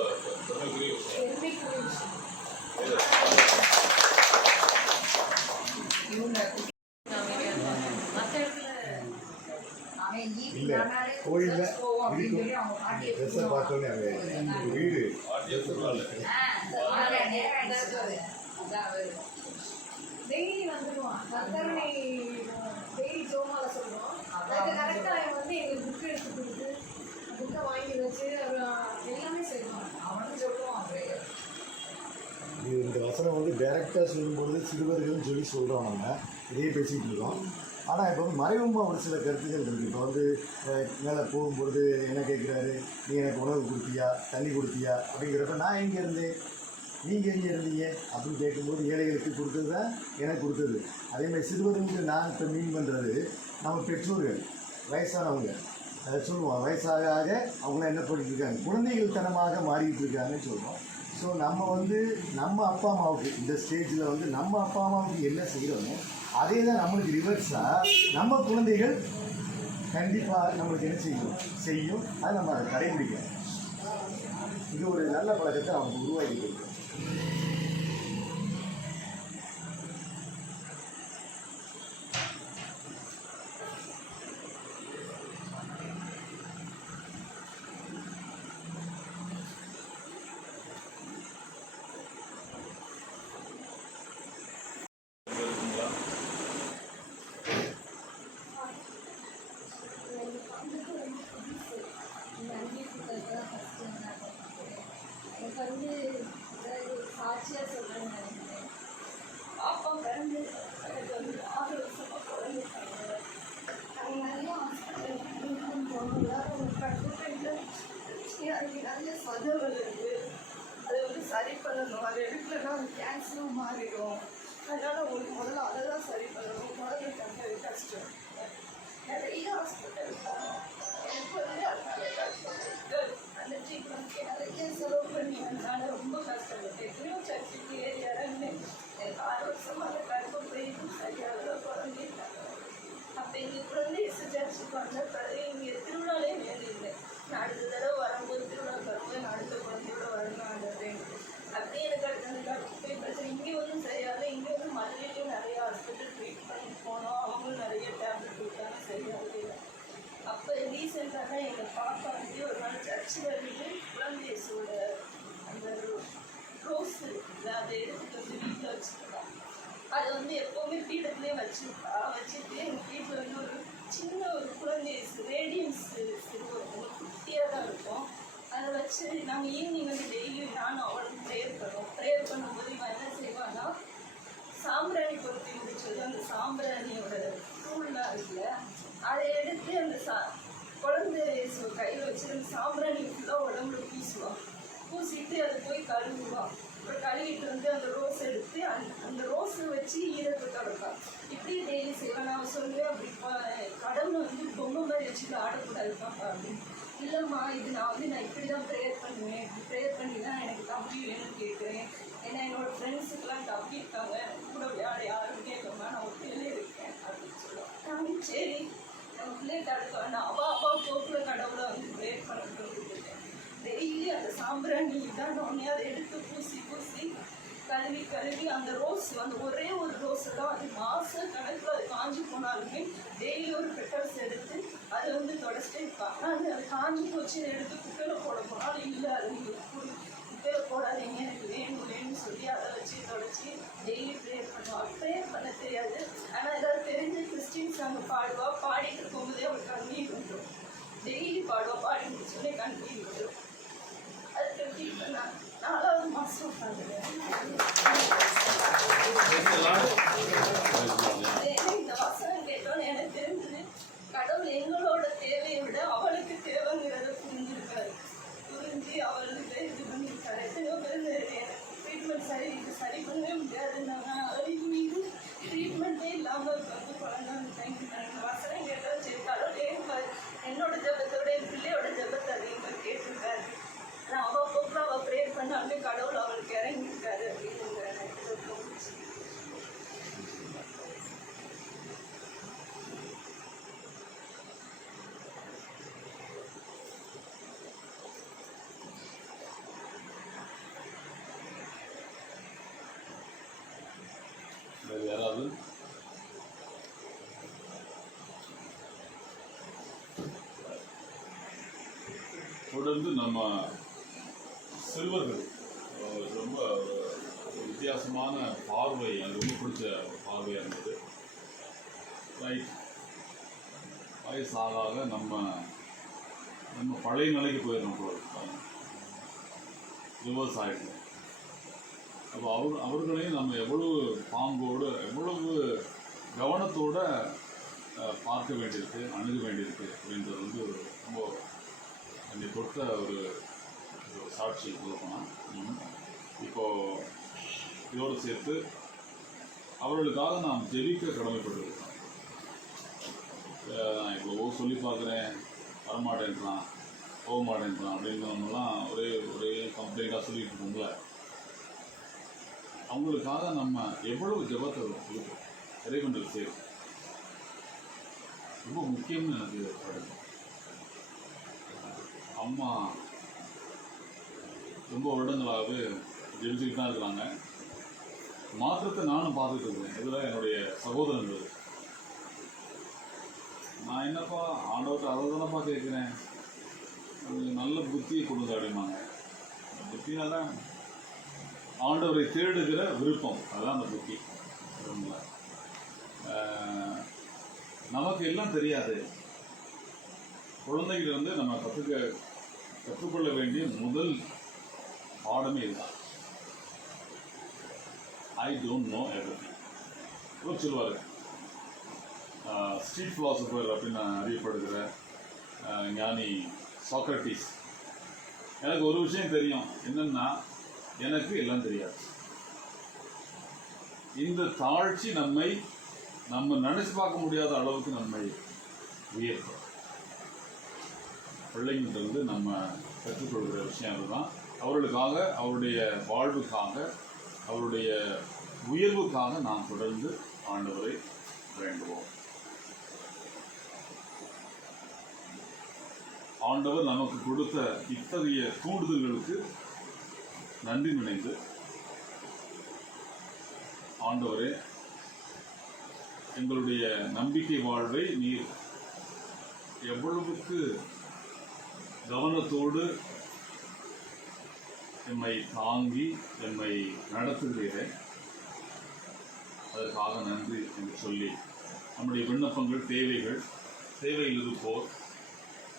இல்லை கோயிலில் ட்ரெஸ்ஸை பார்த்தோன்னே அங்கே வீடு டெய்லி வந்துடுவான். கத்தரனை டெய்லி ஜோமால சொல்லுவோம். அதுக்கு கரெக்டாக வந்து எங்களுக்கு புக்கு எடுத்து கொடுத்து புக்கை வாங்கி வச்சு எல்லாமே செய்வான். அவனும் சொல்லுவான். இந்த வசனம் வந்து டைரெக்டாக சொல்லும்பொழுது சிறுவர்கள்னு சொல்கிறோம். நம்ம இதே பேசிகிட்டு இருக்கோம். ஆனால் இப்போ வந்து மறைமுகமாக ஒரு சில கருத்துக்கள் இருக்குது. இப்போ வந்து மேலே போகும்பொழுது என்ன கேட்குறாரு, நீ எனக்கு உணவு கொடுத்தியா, தண்ணி கொடுத்தியா அப்படிங்கிறப்ப நான் எங்கே இருந்தேன், நீங்கள் எங்கே இருந்தீங்க அப்படின்னு கேட்கும்போது ஏழைகளுக்கு கொடுத்தது தான் எனக்கு கொடுத்தது. அதேமாதிரி சிறுவர்களுக்கு நான் இப்போ மீன் பண்ணுறது நம்ம பெற்றோர்கள் வயசானவங்க அதை சொல்லுவோம். வயசாக ஆக அவங்களாம் என்ன பண்ணிட்டு இருக்காங்க, குழந்தைகள் தனமாக மாறிட்டு இருக்காங்கன்னு சொல்லுவோம். ஸோ நம்ம வந்து நம்ம அப்பா அம்மாவுக்கு இந்த ஸ்டேஜில் வந்து நம்ம அப்பா அம்மாவுக்கு என்ன செய்கிறோமோ அதே தான் நம்மளுக்கு ரிவர்ஸாக நம்ம குழந்தைகள் கண்டிப்பாக நம்மளுக்கு என்ன செய்யும். அதை நம்ம அதை கடைபிடிக்கணும். இது ஒரு நல்ல பழக்கத்தை நமக்கு உருவாக்கி கொடுக்கும். எனக்கு வந்து சாட்சியாக சொல்கிறேன்னு நினைக்கிறேன். பாப்பா பிறந்து எனக்கு வந்து 6 வருஷமாக குழந்தைக்காங்க. நாங்கள் நிறைய ஹாஸ்பிட்டல் போனோம். எல்லாரும் கட்டுப்பட்டு அதுக்கு நிறைய சதவல் இருக்குது. அதை வந்து சரி பண்ணணும். அது எடுக்கலைன்னா அது கேன்சரும் மாறிடும். அதனால் உங்களுக்கு முதல்ல அதை தான் சரி பண்ணணும். குழந்தை தங்க கஷ்டம். நிறைய ஹாஸ்பிட்டல் போனோம். எனக்கு வந்து அந்த ட்ரீட்மெண்ட்க்கு நிறைய செலவு பண்ணி அதனால ரொம்ப கஷ்டப்பட்டேன். இன்னும் சர்ச்சுக்கு ஏறி இறங்கினேன். எனக்கு 6 வருஷமாக அந்த கர்ப்பப்பையும் சரியாக குழந்தைட்டாங்க. அப்போ எங்கள் குழந்தை சர்ச்சுக்கு வந்த பிறகு இங்கே திருவிழாலே வேண்டியிருந்தேன். நான் அடுத்த தடவை வரும்போது திருவிழா வரும்போது நான் அடுத்த குழந்தையோட வரணும் அந்த வேண்டு. அப்படியே எனக்கு அடுத்த கர்ப்பப்பை பிரச்சனை இங்கே ஒன்றும் சரியாது. இங்கே வந்து மதுரையிலையும் நிறைய ஹாஸ்பிட்டல் ட்ரீட் பண்ணி போனோம். அவங்களும் நிறைய டேப்லெட் கொடுத்தாங்க, சரியாகவே இல்லை. அப்போ ரீசெண்டாக எங்கள் பாப்பா வந்து ஒரு நாள் சர்ச்சில் வந்துட்டு குழந்தையோட அந்த ரோஸ் இருக்குல்ல அதை எடுத்துட்டு வந்து வீட்டில் வச்சுருக்கோம். அதை வந்து எப்போவுமே பீடத்துலேயே வச்சுட்டு எங்கள் வீட்டில் வந்து ஒரு சின்ன ஒரு குழந்தை ரேடியன்ஸ் ஒரு குட்டியாக தான் இருக்கும். அதை வச்சு நாங்கள் ஈவினிங் வந்து டெய்லியும் நானும் அவளுக்கு ப்ரேயர் பண்ணுவோம். ப்ரேயர் பண்ணும்போது இவன் என்ன செய்வான்னா சாம்பிராணி பொருத்தி முடிச்சது அந்த சாம்பிராணியோட தூள்லாம் இருக்குல்ல அதை எடுத்து அந்த குழந்தை கையில் வச்சு அந்த சாம்பிராணி ஃபுல்லாக உடம்புல பூசுவான். பூசிட்டு அதை போய் கழுவுவான். அப்புறம் கழுவிட்டு வந்து அந்த ரோஸ் எடுத்து அந்த ரோஸை வச்சு ஈரத்தை தொடப்பான். இப்படி டெய்லி செய்வான். நான் சொல்லுவேன், அப்படி கடவுளை வந்து பொம்மை மாதிரி வச்சுட்டு ஆடக்கூடாதுப்பா அப்படின்னு. இல்லைம்மா இது நான் இப்படி தான் ப்ரேயர் பண்ணுவேன். இப்படி ப்ரேயர் பண்ணி தான் எனக்கு தம்பி வேணும்னு கேட்குறேன். ஏன்னா என்னோடய ஃப்ரெண்ட்ஸுக்கெல்லாம் தம்பி இருக்காங்க, கூட விளையாட யாருமே இல்லைம்மா, நான் ஒரு பிள்ளை இருக்கேன் அப்படின்னு சொல்லுவான். நான் சரி நம்ம பிள்ளைய தடுக்க வேண்டாம், அவள் போக்கில் கடவுளை வந்து ப்ரேயர் பண்ணணும்னு கொடுத்துட்டேன். டெய்லி அந்த சாம்பிராணி இதானோடனே அதை எடுத்து பூசி பூசி கழுவி அந்த ரோஸ் அந்த ஒரே ஒரு ரோஸ் தான் அது மாதம் கணக்கில் அது காஞ்சி போனாலுமே டெய்லி ஒரு பெட்டல்ஸ் எடுத்து அதை வந்து தொடச்சிட்டே இருப்பாங்க. ஆனால் அது காஞ்சி போச்சு எடுத்து குப்பையில் போட போனாலும் இல்லை, அது நீங்கள் குப்பையில் போடாதீங்க, எனக்கு வேணும்னு சொல்லி அதை வச்சு தொடச்சி டெய்லி ப்ரேயர் பண்ணுவாள். ப்ரேயர் பண்ண தெரியாது, ஆனால் ஏதாவது தெரிஞ்ச கிறிஸ்டின்ஸ் அங்கே பாடுவாள். பாடிட்டு இருக்கும்போதே அவளுக்கு கண்ணீர் வந்துடும். டெய்லி பாடுவாள், பாடி முடிச்சோடனே கண்ணீர் வந்துடும். அதுக்கு இப்போ நான் 4வது மாதம் பண்ணுறேன். இந்த வசனம் கேட்டோன்னு எனக்கு தெரிஞ்சது கடவுள் எங்களோட தேவையை விட அவளுக்கு தேவைங்கிறத புரிஞ்சிருக்காரு. புரிஞ்சு அவளுக்கு இது பண்ணியிருக்காரு. எத்தனையோ பேர் ட்ரீட்மெண்ட் சரி பண்ணவே முடியாதுன்னாங்க. அவளுக்கு மீது ட்ரீட்மெண்ட்டே இல்லாமல் வந்து குழந்தை இந்த வசனம் கேட்டாலும் சரி கடவுளே என்னோட ஜபத்தோட என் பிள்ளையோட ஜபத்தை அதிகமாக கேட்டிருக்காரு. ஆனால் அவ்வப்போ அவள் ப்ரேயர் பண்ணாலுமே கடவுள் அவளுக்கு இறங்கியிருக்காரு அப்படிங்கிற எனக்கு தோணுச்சு. வேறு யாராவது? தொடர்ந்து நம்ம சிறுவர்கள் ரொம்ப வித்தியாசமான பார்வை, எனக்கு ரொம்ப பிடிச்ச பார்வையாக இருந்தது. ரைட், வயசாக நம்ம பழைய நிலைக்கு போயிடணும், ரிவர்ஸ் ஆகிடும். அப்போ அவர்களையும் நம்ம எவ்வளவு பாம்போடு எவ்வளவு கவனத்தோடு பார்க்க வேண்டியிருக்கு, அணுக வேண்டியிருக்கு அப்படின்றது வந்து ரொம்ப என்னை தொட்ட ஒரு சாட்சி சொல்லப்போனால். இப்போது இதோடு சேர்த்து அவர்களுக்காக நாம் ஜெபிக்க கடமைப்பட்டிருக்கோம். நான் இவ்வளவோ சொல்லி பார்க்குறேன், வரமாட்டேன்றான், போக மாட்டேன்றான் அப்படின்னு நம்மலாம் ஒரே கம்ப்ளைண்ட்டாக சொல்லிட்டு இருக்கோம்ல. அவங்களுக்காக நம்ம எவ்வளவு ஜெபத்தை கொடுப்போம், இறைவனுக்கு சேரும். ரொம்ப முக்கியம்னு எனக்கு படுது. அம்மா ரொம்ப வருடங்களாகவே ஜெபிச்சுக்கிட்டு தான் இருக்கிறாங்க. மாற்றத்தை நானும் பார்த்துட்டு இருக்கேன். இதில் என்னுடைய சகோதரர்கள், நான் என்னப்பா ஆண்டவர்கிட்ட அதை தானப்பா கேட்குறேன், நல்ல புத்தியை கொடுங்க அப்படிம்பாங்க. புத்தினால ஆண்டவரை தேடுகிற விருப்பம், அதுதான் அந்த புத்தி. நமக்கு எல்லாம் தெரியாது. குழந்தைகிட்ட வந்து நம்ம கற்றுக்கொள்ள வேண்டிய முதல் பாடமே இதுதான். I don't know everything. இவர் சொல்லுவார், ஸ்ட்ரீட் ஃபிலாசபர் அப்படின்னு அறியப்படுகிற ஞானி சாக்ரட்டிஸ், எனக்கு ஒரு விஷயம் தெரியும், என்னன்னா எனக்கு எல்லாம் தெரியாது. இந்த தாழ்ச்சி நம்ம நினைச்சு பார்க்க முடியாத அளவுக்கு நம்மை உயர்த்தும். பிள்ளைங்கிட்ட நம்ம கற்றுக்கொள்கிற விஷயம் அதுதான். அவர்களுக்காக, அவருடைய வாழ்வுக்காக, அவருடைய உயர்வுக்காக நாம் தொடர்ந்து ஆண்டவரை வேண்டுவோம். ஆண்டவர் நமக்கு கொடுத்த இத்தகைய தூண்டுதல்களுக்கு நன்றி நினைந்து, ஆண்டவரே எங்களுடைய நம்பிக்கை வாழ்வை நீர் எவ்வளவுக்கு கவனத்தோடு எம்மை தாங்கி எம்மை நடத்துகிறீரே, அதற்காக நன்றி என்று சொல்லி நம்முடைய விண்ணப்பங்கள், தேவையில் இருப்போர்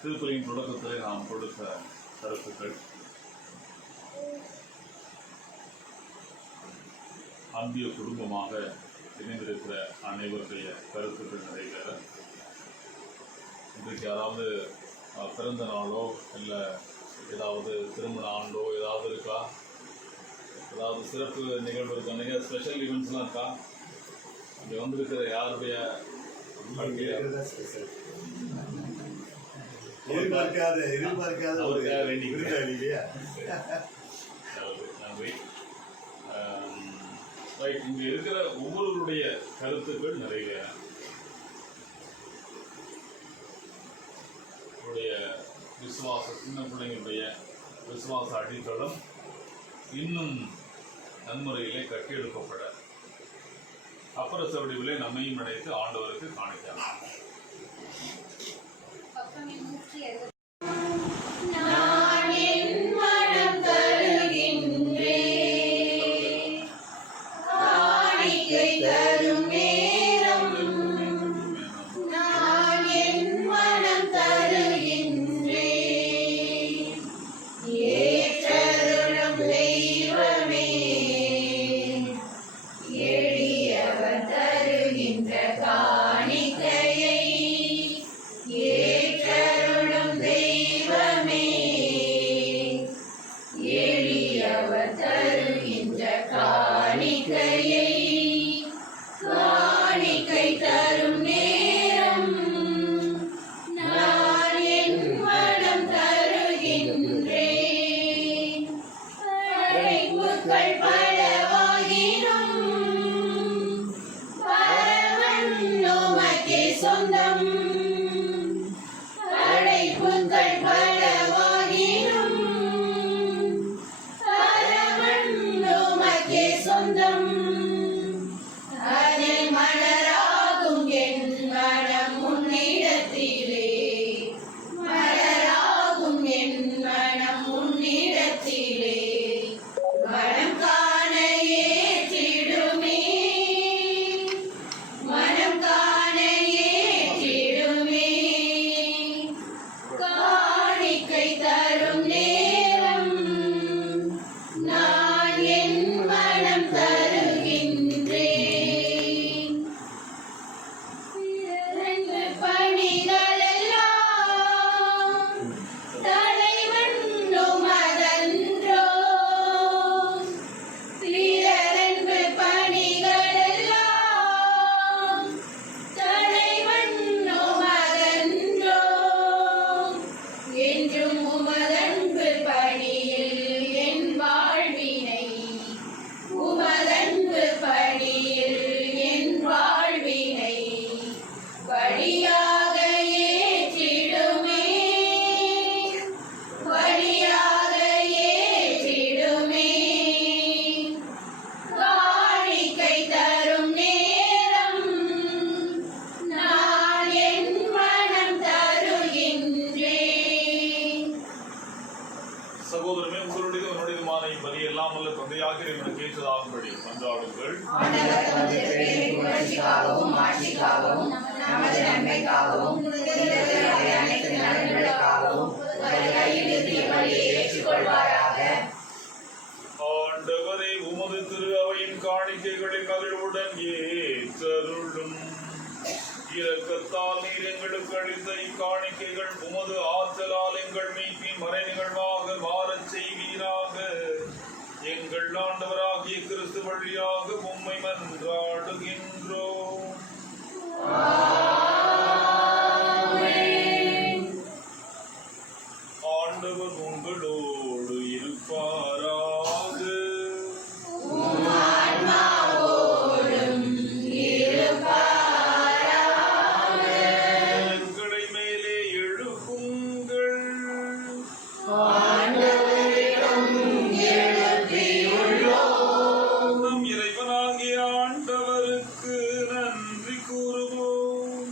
திருப்பலியின் தொடக்கத்தில் நாம் கொடுத்த கருத்துக்கள், அன்பிய குடும்பமாக இணைந்திருக்கிற அனைவருடைய கருத்துக்கள் நிறைவேற, இன்றைக்கு யாராவது பிறந்த நாளோ இல்லை ஏதாவது திருமண ஆண்டோ ஏதாவது இருக்கா, ஏதாவது சிறப்பு நிகழ்வு இருக்கா, நிறைய ஸ்பெஷல் ஈவெண்ட்ஸ்லாம் இருக்கா, இங்கே வந்திருக்கிற யாருடைய நன்றி. ரைட், இங்கே இருக்கிற ஒவ்வொருவருடைய கருத்துக்கள் நிறைவேற, உங்களுடைய விசுவாச சின்ன பிள்ளைங்களுடைய விசுவாச அடித்தளம் இன்னும் நன்முறையிலே கட்டியெழுப்பப்பட அப்பரச வடிவிலே நம்மையும் இணைத்து ஆண்டவருக்கு காணிக்கலாம். பக்கம் 160. நான் என் மனம் தருகின்றேன் காணிக்கை தரும் நேரம் நான் என் மனம் தருகின்றேன் ஏற்றருளும் தெய்வமே எளியவர் தருகின்ற காணிக்கையை ஏற்றருளும் தெய்வமே எளியவர் தருகின்ற காணிக்கையை காணிக்கை தரும் நேரம் நான் என் மனம் தருகின்றேன் அழைப்புகள் பலவாகினும் பரமன் உமக்கே சொந்தம் அழைப்புகள் பலவாகினும் பரமன் உமக்கே சொந்தம் அதில் மலராகும் என் மனம் உன்னிடத்திலே மலராகும் என் மனம் உன்னிடத்திலே மனம் காண ஏற்றிடுமே மனம் காண ஏற்றிடுமே காணிக்கை தரும் நேரம் நான் என் மனம் தருகின்றேன் பிறரன்பு பணிகளெல்லாம் தலைவன் உமதன்றோ பிறரன்பு பணிகளெல்லாம் தலைவன் உமதன்றோ என்றும் உமதன்பு பணியில் என் வாழ்வினை உமதன்பு பணியில் என் வாழ்வினை வழியாக ஏற்றிடுமே வழியாக ஏற்றிடுமே காணிக்கை தரும் நேரம் நான் என் மனம் தருகின்றேன். சகோதரமே, உங்களுடைய உன்னுடையதுமான இப்பலி எல்லாம் வல்ல தந்தையாக இறைவனுக்கு ஏற்றதாகும்படி மன்றாடுங்கள். ஆண்டவர் தமது பேரின் புகழ்ச்சிக்காகவும் மாட்சிக்காகவும் நமது நன்மைக்காகவும் திருத்தந்தையுடைய அனைத்து நலன்களுக்காகவும் உமது கையில் இருந்து இப்பலியை ஏற்றுக்கொள்வாராக. ஆண்டவரே, உமது திரு அவையின் காணிக்கைகளை மகிழ்வுடன் ஏற்றருளும். இரக்கத்தால் நீர் எங்களுக்கு அளித்த இக்காணிக்கைகள் உமது ஆற்றலால் எங்கள் மீட்பின் மறை நிகழ்வாக மாறச் செய்வீராக. எங்கள் ஆண்டவராகிய கிறிஸ்து வழியாக உம்மை மன்றாடுகின்றோம். ஆண்டவர் உங்களோடு இருப்பாராக. எங்களை மேலே எழுப்புங்கள். நம் இறைவனாகிய ஆண்டவருக்கு நன்றி கூறுவோம்.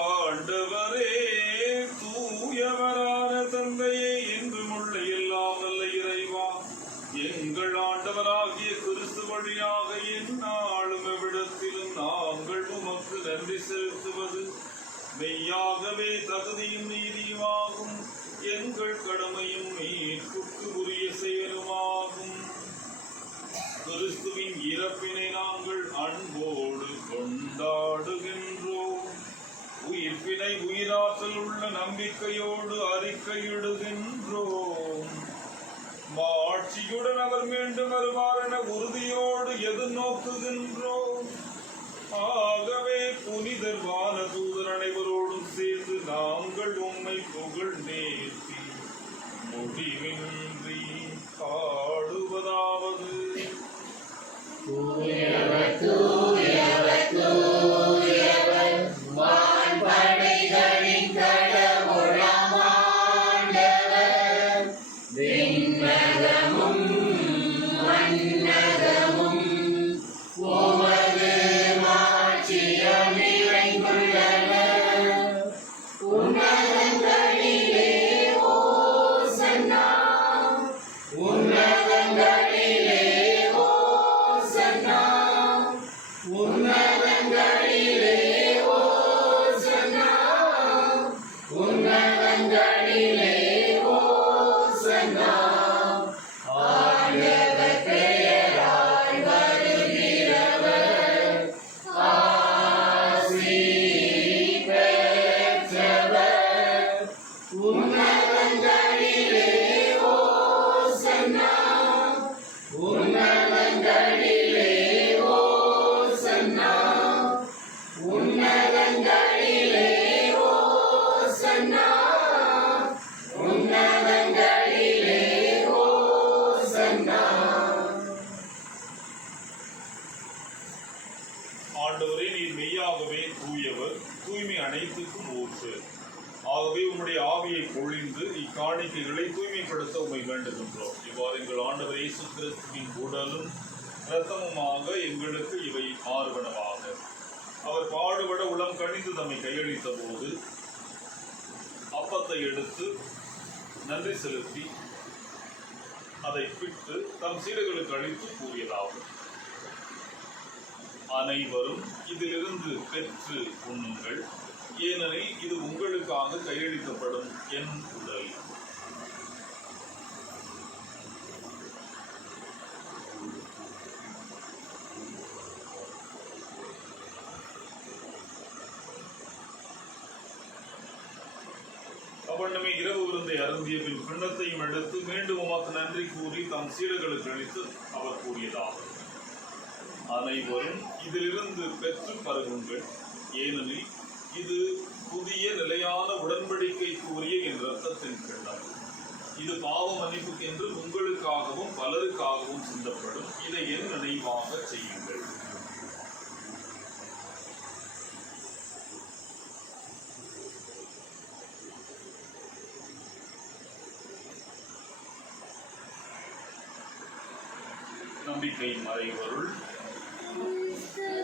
ஆண்டவரே, தூயவரான தந்தையே, என்றும் உள்ள எல்லாம் வல்ல இறைவா, எங்கள் ஆண்டவராகிய கிறிஸ்து வழியாக எந்நாளும் எவ்விடத்திலும் நாங்கள் உமக்கு நன்றி செலுத்துவது மெய்யாகவே தகுதியும் நீதியுமாகும். எங்கள் கடமையும் மீட்புக்கு உரிய செயலுமாகும். கிறிஸ்துவின் இறப்பினை நாங்கள் அன்போடு கொண்டாடுகின்றோம். உயிர்ப்பினை உயிராற்றல் உள்ள நம்பிக்கையோடு அறிக்கையிடுகின்றோம். மாட்சியுடன் அவர் மீண்டும் வருவார் என உறுதியோடு எதிர்நோக்குகின்றோம். ஆகவே புனிதர் வானதூதர் அனைவரோடும் சேர்ந்து நாங்கள் உம்மை புகழ்ந்தேத்தி முடிவின்றி பாடுவதாவது: தூயவர், தூயவர், தூயவர், கூற்று. ஆகவே உம்முடைய ஆவியை பொழிந்து இக்காணிக்கைகளை தூய்மைப்படுத்த உம்மை வேண்டுகின்றோம். இவ்வாறு எங்கள் ஆண்டவர் இயேசு கிறிஸ்துவின் உடலும் இரத்தமுமாக எங்களுக்கு இவை மாறுவனவாக. அவர் பாடுபட உளம் கனிந்து தம்மை கையளித்த போது அப்பத்தை எடுத்து நன்றி செலுத்தி அதை பிட்டு தம் சீடர்களுக்கு அளித்து கூறியதாகும். அனைவரும் இதிலிருந்து பெற்று உண்ணுங்கள், ஏனெனில் இது உங்களுக்காக கையளிக்கப்படும் என் உடல். அவ்வண்ணமே இரவு விருந்தை அருந்திய பின் கிண்ணத்தையும் எடுத்து மீண்டும் உமக்கு நன்றி கூறி தம் சீடர்களுக்கு அளித்து அவர் கூறியதாகும். அனைவரும் இதிலிருந்து பெற்று பருகுங்கள், ஏனெனில் இது புதிய நிலையான உடன்படிக்கைக்குரிய என் இரத்தத்தின் கிண்ணம். இது பாவ மன்னிப்புக்கென்று உங்களுக்காகவும் பலருக்காகவும் சிந்தப்படும். இதை என் நினைவாக செய்யுங்கள். நம்பிக்கை மறைபொருள்.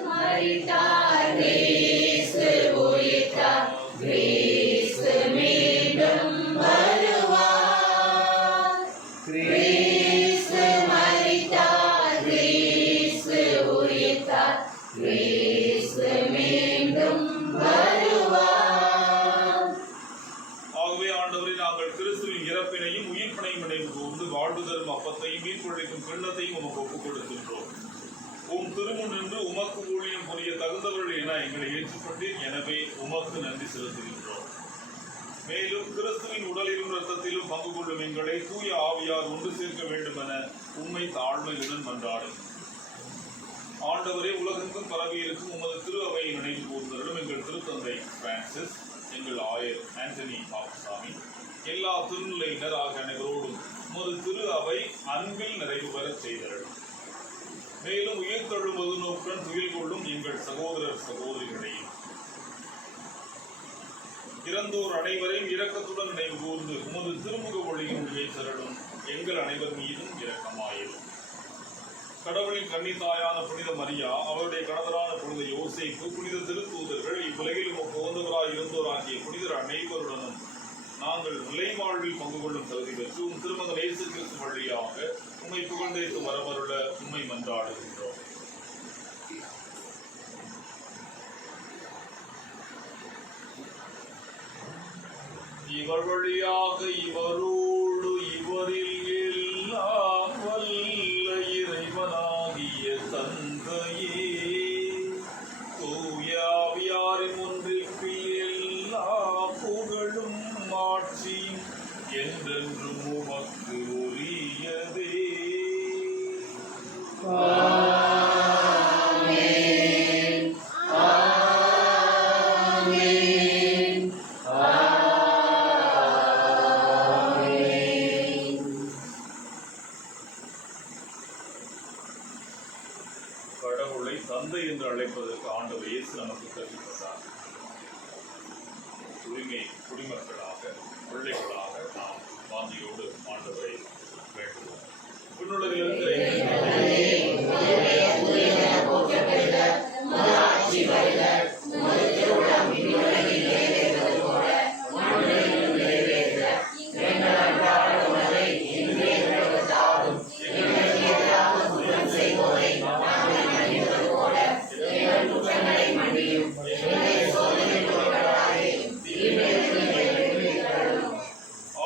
மரித்தார், கிறிஸ்து உயிர்த்தார், கிறிஸ்து மீண்டும் வருவார். கிறிஸ்து மரித்தார், கிறிஸ்து உயிர்த்தார், கிறிஸ்து மீண்டும் வருவார். ஆகவே ஆண்டவரை நாங்கள் கிறிஸ்துவின் இறப்பினையும் உயிர்ப்பினையும் நினைவு கூர்ந்து வாழ்வு தரும் அப்பத்தையும் மீட்பளிக்கும் கிண்ணத்தையும் உமக்கு ஒப்புக் கொடுக்கின்றோம். உம் திருமுன் நின்று உமக்கு ஊழியம் புரிய தகுந்தவர்கள் என எங்களை ஏற்றுக்கொண்டீர். எனவே உமக்கு நன்றி செலுத்துகின்றோம். மேலும் கிறிஸ்துவின் உடலிலும் இரத்தத்திலும் பங்கு கொள்ளும் எங்களை தூய ஆவியார் ஒன்று சேர்க்க வேண்டும் என உம்மை தாழ்மையுடன் மன்றாடும். ஆண்டவரே, உலகெங்கும் பரவி இருக்கும் உமது திரு அவையை நினைவு கூர்ந்தவர்களும் எங்கள் திருத்தந்தை பிரான்சிஸ், எங்கள் ஆயர் ஆண்டனி பாப்புசாமி, எல்லா திருநிலையினர் ஆகிய அனைவரோடும் உமது திரு அவை அன்பில் நிறைவு பெறச் செய்தவர்கள். மேலும் உயிர்த்தெழும் நோக்குடன் துயில் கொள்ளும் எங்கள் சகோதரர் சகோதரிகளையும் இறந்தோர் அனைவரையும் இரக்கத்துடன் நினைவு கூர்ந்து உமது திருமுக ஒளியின் தரலும் எங்கள் அனைவர் மீதும் இரக்கமாயிரும். கடவுளின் கன்னித்தாயான புனித மரியா, அவருடைய கணவரான புனித யோசேப்பு, புனித திருத்தூதர்கள், இவ்வுலகில் உமக்கு உகந்தவராய் இருந்தோராகிய புனிதர் அனைவருடனும் நாங்கள் நிலை வாழ்வில் பங்கு கொள்ளும் தகுதி பெற்று உம் திருமகன் இயேசு கிறிஸ்து வழியாக உம்மை புகழ்ந்தேத்து வரவருள உம்மை மன்றாடுகின்றோம். இவர் வழியாக இவரோடு இவரில் எல்லாம் வல்ல இறைவனாகிய தந்தையே, தூய ஆவியாரின் ஒன்றிற்கு எல்லா புகழும் ஆட்சியும் என்றென்றும் உமக்கு உரியதே. ஆமென். ஆமென். ஆமென். கடவுளை தந்தை என்று அழைப்பதற்கு ஆண்டவர் இயேசு நமக்கு கற்பித்தார். தூய்மை குடிமக்களாக, பிள்ளைகளாக நாம் வாஞ்சியோடு ஆண்டவரை வேண்டுவோம். விண்ணுலகில் இருக்கிற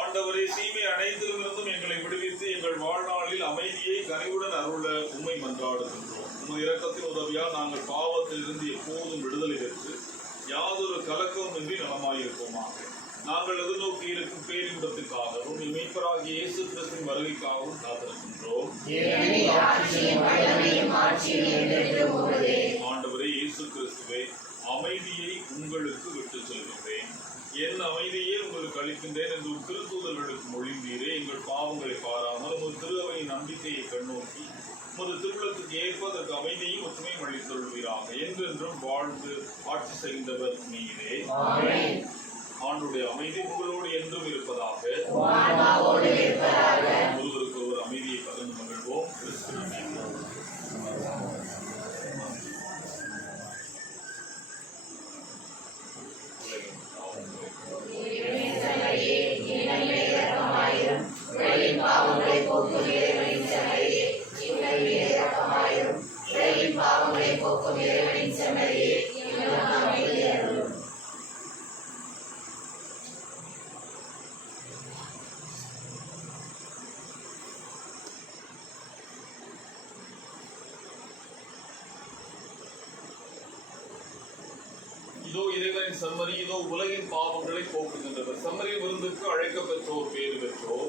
ஆண்டவரே, தீமை அனைத்திலிருந்தும் எங்களை விடுவித்து எங்கள் வாழ்நாளில் அமைதியை கனிவுடன் அருள உம்மை மன்றாடுகின்றோம். உமது இரக்கத்தின் உதவியால் நாங்கள் பாவத்தில் இருந்து எப்போதும் விடுதலை பெற்று யாதொரு கலக்கமின்றி நலமாயிருப்போமாக. நாங்கள் எதிர்நோக்கி இருக்கும் பேரின்பத்துக்காகவும் மீட்பராகிய இயேசு கிறிஸ்துவின் வருகைக்காகவும் காத்திருக்கின்றோம். ஆண்டவரே இயேசு கிறிஸ்துவே, அமைதியை உங்களுக்கு விட்டுச் செல்கின்றேன், என் அமைதியே உங்களுக்கு அளிக்கின்றேன் என்று திருத்தூதர்களுக்கு மொழிந்தீரே. எங்கள் பாவங்களை பாராமல் உமது திரு அவையின் நம்பிக்கையை கண்ணோக்கி உமது திருவுளத்துக்கு ஏற்ப அதற்கு அமைதியும் ஒற்றுமையும் அளித்தொள்வீராக. என்றென்றும் வாழ்ந்து ஆட்சி செய்கின்றவர் நீரே. இஸ்ரவேலின் செம்மறி இதோ உலகின் பாவங்களை போக்குகின்றது. செம்மறி விருந்துக்கு அழைக்க பெற்றோர் பேறு பெற்றோர்.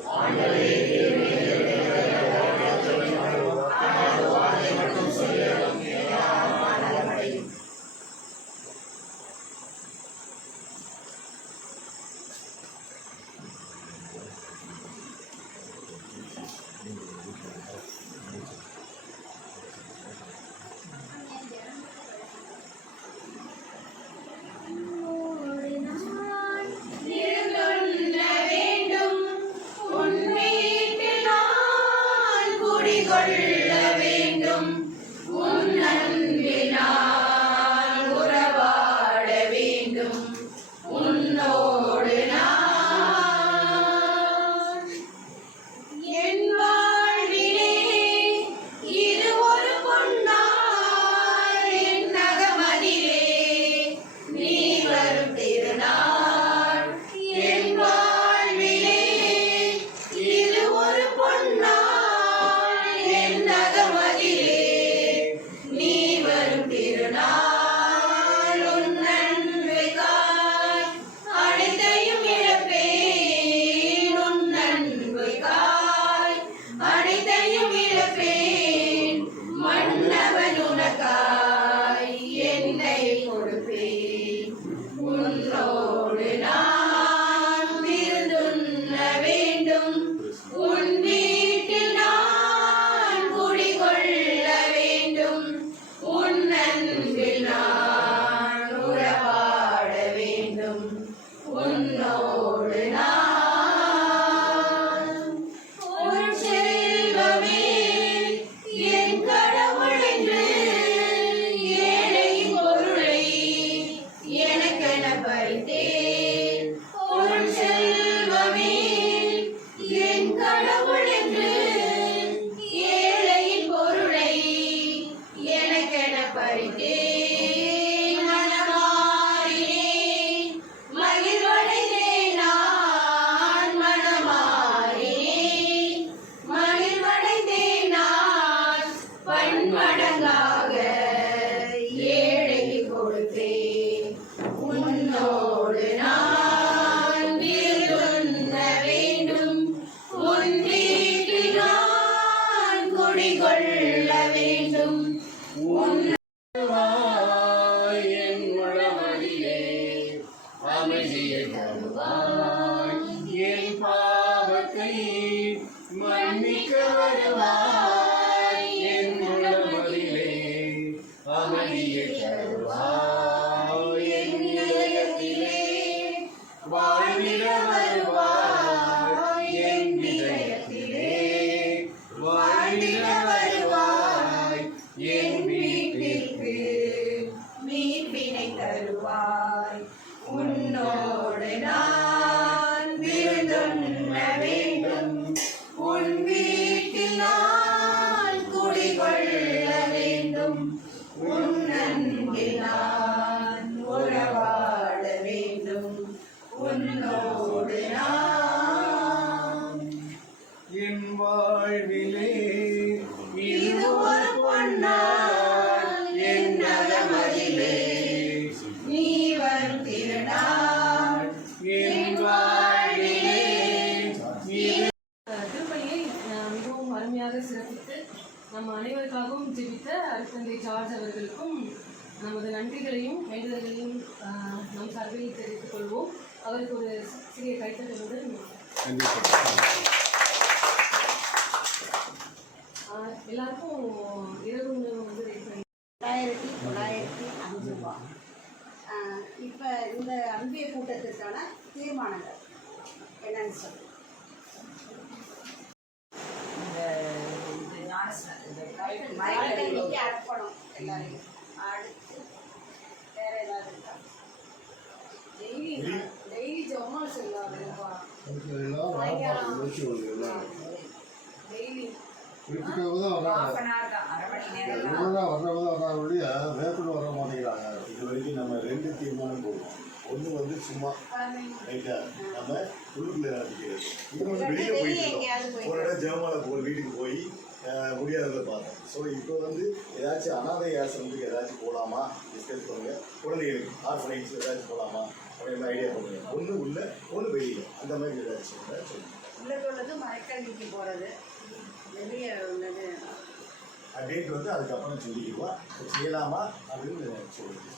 சிறப்பித்து நம்ம அனைவருக்காகவும் ஜெபித்த அருட்தந்தை ஜார்ஜ் அவர்களுக்கும் நமது நன்றிகளையும் வேண்டுதல்களையும் நம் சார்பில் தெரிவித்துக் கொள்வோம். அவருக்கு ஒரு சிறிய கைத்தட்டலுடன் எல்லாருக்கும் இரவு உணவு வந்து ரெடி பண்ணி 1905 ரூபா. இப்போ இந்த அன்பிய கூட்டத்திற்கான தீர்மானங்கள் என்னன்னு சொல்லி அனுப்பணும் எல்லாரையும். அடுத்து வேற ஏதாவது இருக்கா? டெய்லி ஜமால் சொல்லலாம் டெய்லி வர மாட்டேங்கிறாங்க. இது வரைக்கும் நம்ம 2 தீர்மானம் போடுவோம். ஒன்று வந்து சும்மா ரைட்டா நம்ம உள்ளுக்குள்ள இன்னொன்று வெளியே போயிட்டு ஒரு இடம் ஜெபமாலை வீட்டுக்கு போய் முடியாதவங்களை பார்த்தோம். ஸோ இப்போ வந்து ஏதாச்சும் அனாதை ஆசிரமத்துக்கு ஏதாச்சும் போகலாமா டிஸ்கஸ் பண்ணுங்க. குழந்தைகளுக்கு ஆர்ஃபனேஜ் ஏதாச்சும் போகலாமா அப்படின்னு ஐடியா பண்ணுங்க. ஒன்று உள்ள ஒன்று வெளியில் அந்த மாதிரி ஏதாச்சும் சொல்லுங்கள். உள்ளது உள்ளது மரக்கல்விக்கு போகிறது வெளியே உள்ளது டேட் வந்து அதுக்கப்புறம் சொல்லிக்குவோம். செய்யலாமா அப்படின்னு சொல்லுங்கள்.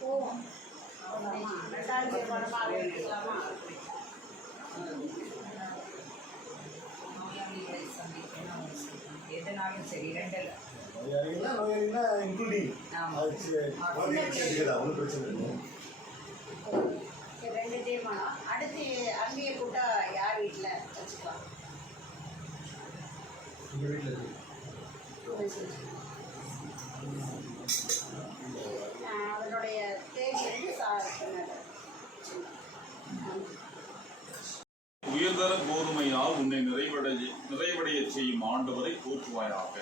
போவோம். அவ்வளோதான். 2ஆம் தீர்மானமாக ஆரம்பிக்கலாமா? எதனாலும் சரி ரெண்டில் நோயாளினா இன்க்ளூடிங் ஒன்றும் பிரச்சனை இல்லை. 2 தீர்மானம். அடுத்து அன்பிய கூட்டம் யார் வீட்டில் வச்சுக்கலாம்? உங்கள் வீட்டில் இருக்கு. அதனுடைய தேதி வந்து சொன்னார். உயர்தர கோதுமையால் உன்னை நிறைவடைய செய்யும் ஆண்டவரை போற்றுவாயாக.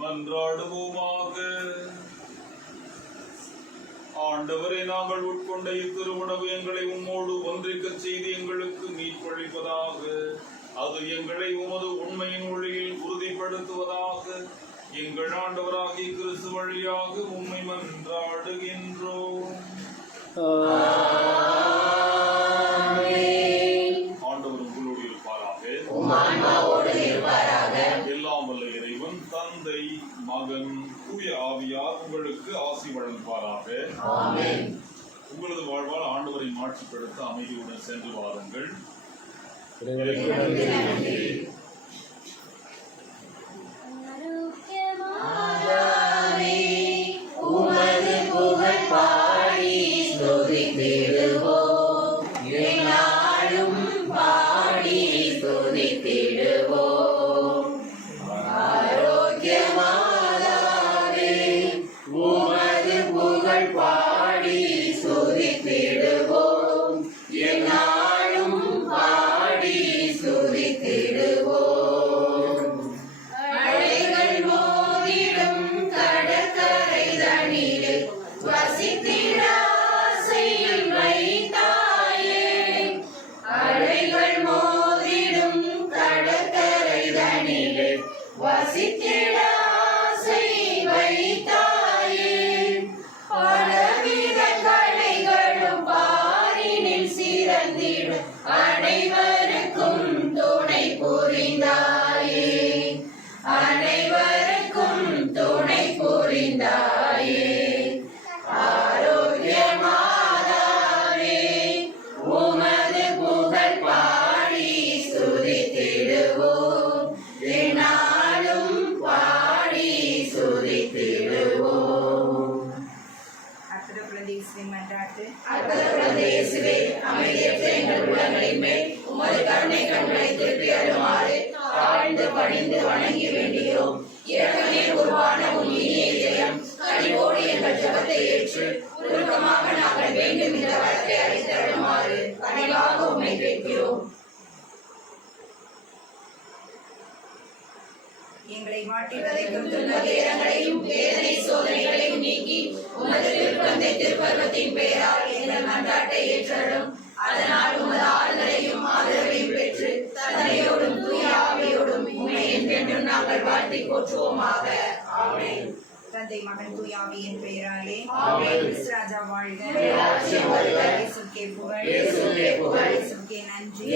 மன்றாடுவோமாக. ஆண்டவரை நாங்கள் உட்கொண்ட இத்திருவுணவு எங்களை உம்மோடு ஒன்றிக்கச் செய்து எங்களுக்கு மீட்பளிப்பதாக. அது எங்களை உமது உண்மையின் ஒளியில் உறுதிப்படுத்துவதாக. எங்கள் ஆண்டவராகிய கிறிஸ்து வழியாக உம்மை மன்றாடுகின்றோம். ஆண்டவர் உங்களோடு இருப்பாராக. எல்லாம் வல்ல இறைவன் தந்தை மகன் தூய ஆவியார் உங்களுக்கு ஆசி வழங்குவாராக. உங்களது வாழ்வால் ஆண்டவரை மாட்சிப்படுத்த அமைதியுடன் சென்று வாருங்கள். உமது புகழ் பாடி ஸ்துதித்திடுவோம். எந்நாளும் பாடி ஸ்துதித்திடுவோம். ஆரோக்கிய மாதாவே உமது புகழ் பாடி ஸ்துதித்திடுவோம். எந்நாளும் பாடி ஸ்துதித்திடுவோம். அலைகள் மோதிடும் கடற்கரை தனிலே வசித்திட ஆசையில் வைத்தாயே. அலைகள் மோதிடும் கடற்கரை தனிலே வசித்திட ஆசை வைத்தாயே. பலவித கலைகளும் பாரினில் சிறந்திடும் அனைவருக்கும் துணை புரிந்தாயே. அனைவருக்கும் துணை புரிந்தாயே. ஆரோக்கிய மாதாவே உமது புகழ் பாடி ஸ்துதித்திடுவோம். எந்நாளும் பாடி ஸ்துதித்திடுவோம். அற்புத பிரதேசத்தை மன்றாட்டு. அற்புத பிரதேசுவே அமைதியற்ற எங்கள் உள்ளங்களின் மேல் உமது கருணை கண்களை திருப்பி அருளுமாறு தாழ்ந்து பணிந்து வணங்கி வேண்டுகிறோம். இரக்கமே உருவான உன் இனிய இதயம் கனிவோடு எங்கள் ஜெபத்தை ஏற்று உருக்கமாக நாங்கள் வேண்டும் இந்த வழக்கை அளித்தருளுமாறு கனிவாக உம்மை கேட்கிறோம். எங்களை மாட்டி வதைக்கும் துன்ப துயரங்களையும் வேதனை சோதனைகளையும் நீக்கி உமது திருக்குழந்தை திருப்பருவத்தின் பெயரால் எங்கள் மன்றாட்டை ஏற்றலும். அதனால் உமது ஆறுதலையும் ஆதரவையும் பெற்று தந்தையோடும் தூய ஆவியோடும் உம்மை என்றென்றும் நாங்கள் வாழ்த்தி போற்றுவோமாக. ஆமென். தந்தை மகன் தூயாவியின் பெயராலே ஆமென். ராஜா வாழ்க. ராஜ்யம் வருக. இயேசுவுக்கே புகழ். இயேசுவுக்கே புகழ். இயேசுவுக்கே நன்றி.